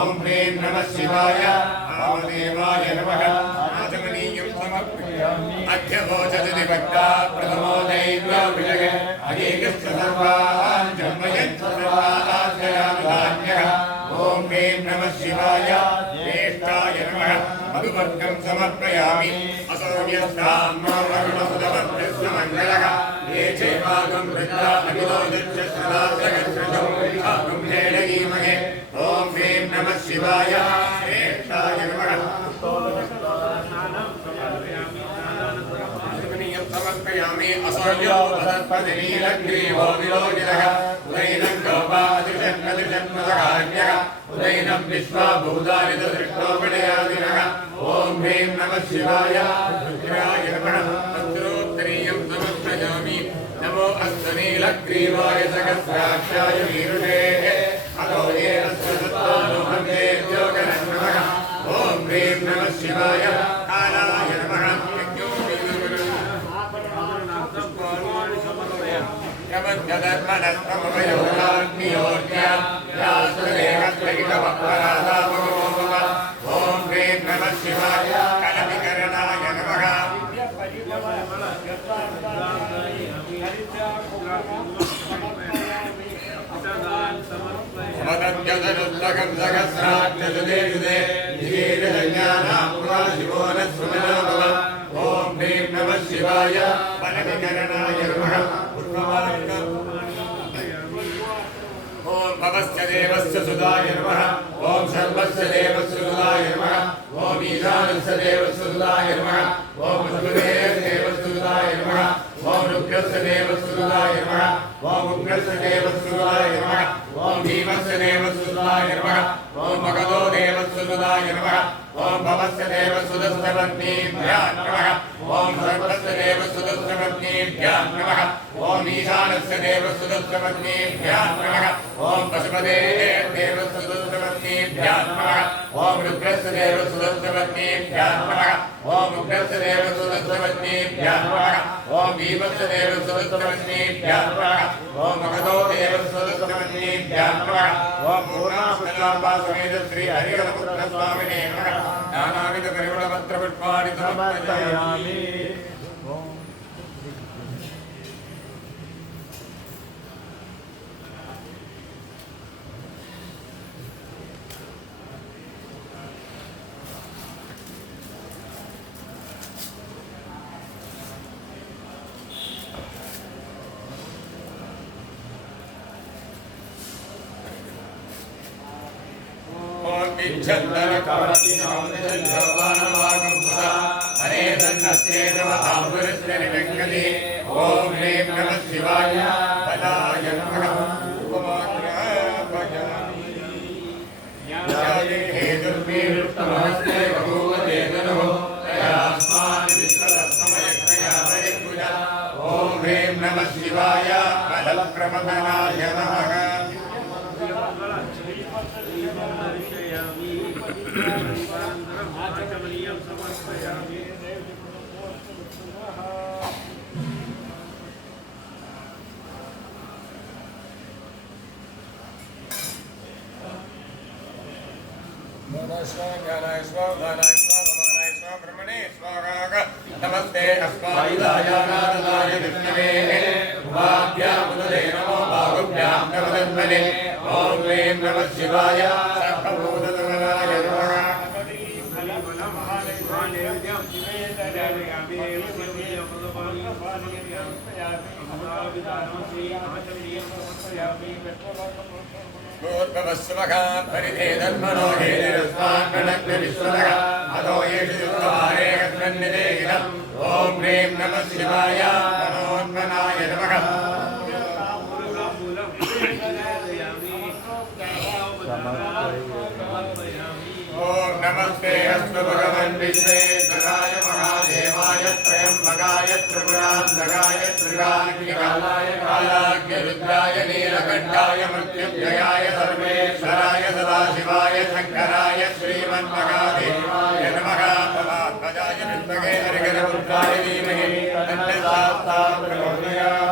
ओम ह्रीं नमः शिवाय वामदेवाय नमः आचमनीयं समर्पयामि अध्यभोजति भक्ता प्रथमो दैव्यो विजये अनेकस्य सर्वान् जन्मयन् सर्वान् ओम ह्रीं नमः शिवाय ज्येष्ठाय नमः मधुवर्गं समर्पयामि असौर्यस्ताम्रोरुणमुदवर्गस्मङ्गलः ये चैवागं वृद्धा अभिलोदस्य सदासगच्छो कुम्भेणीमहे ओम ह्रीं नमः शिवाय ज्येष्ठाय नमः समर्पयामि असौर्यो वदत्पतिनीलग्रीवो विलोकितः उदैनं गोपादिशन्नदिशन्नदकार्यः उदैनं विश्वाभूतानिदृष्टोपडयादिनः ओम ह्रीं नमः शिवाय रुद्राय नमः वज्रोत्तरीयं समर्पयामि नमो अस्तनीलग्रीवाय सहस्राक्षाय वीरुषे अतो ये अस्य सत्तानुहन्तेभ्यो नमः ओम ह्रीं नमः शिवाय कालाय नमः ओम ह्रीं नमः शिवाय कलविकरणाय नमः समदद्यदनुत्तकं सहस्राक्षजुदे जुदे निषेधज्ञानां शिवो न सुमनो भव ओम ह्रीं नमः शिवाय कलविकरणाय नमः ओम भवस्य देवस्य सुदाय नमः ओम सर्वस्य देवस्य सुदाय नमः ओम ईशानस्य देवस्य सुदाय नमः ओम सुदेवस्य देवस्य सुदाय नमः ओम रुद्रस्य देवस्य सुदाय नमः ओम उग्रस्य देवस्य सुदाय नमः ओम भीमस्य देवस्य सुदाय नमः ओम मगधो देवस्य सुदाय नमः ओम भवस्य देवस्य सुदस्तपत्नीभ्यः नमः ओम सर्वस्य देवस्य सुदस्तपत्नीभ्यः नमः ओम ईशानस्य देवस्य सुदस्तपत्नीभ्यः नमः ओम पशुपते देवस्य सुदस्तपत्नीभ्यः नमः ओम रुद्रस्य देवस्य सुदस्तपत्नीभ्यः नमः ओम उग्रस्य देवस्य सुदस्तपत्नीभ्यः नमः ओम भीमस्य देवस्य सुदस्तपत्नीभ्यः नमः ओम मगधो देवस्य सुदस्तपत्नीभ्यः नमः ओम पूर्णाहुतिलाम्बा समेत श्री हरिहरपुत्र स्वामिने नमः नानाविध परिमलपत्र पुष्पाणि समर्पयामि चंदन कवरति नामजल जवानवागं पुरा हरे धन्नस्येतवहापुरस्यनिवेङ्कटे ओम ह्रीं नमः शिवाय बलाय नमः उपमात्रयामि याये हेतुर्मीरुत्तमहस्ते बभूवते धनुः तयास्मान् विश्वदत्तमयज्ञयामयज्ञ ओम ह्रीं नमः शिवाय बलप्रमथनाय नमः नमस्ते अस्मायुधाय नारदाय विष्णवे उभाभ्यामुदे नमो बाहुभ्यां नमः ओम ह्रीं नमः शिवाय सर्वभूतधनाय नमः भूर्भुवस्सुमखा परिधे धर्मणो हेतिरस्मान्नग्न विश्वतः अतो येषु युक्तवारे कस्मन्निदेहिनम् ओम ह्रीं नमः शिवाय मनोन्मनाय नमः ओम नमस्ते अस्तु भगवन् विश्वेश्वराय महादेवाय त्र्यम्बकाय त्रिपुरान्तकाय त्रिकाग्निकालाय कालाग्निरुद्राय नीलकण्ठाय मृत्युञ्जयाय सर्वेश्वराय सदाशिवाय शङ्कराय श्रीमन्महादेवाय नमः भवात्मजाय विद्महे हरिहरपुत्राय धीमहि तन्नः शास्ता प्रचोदयात्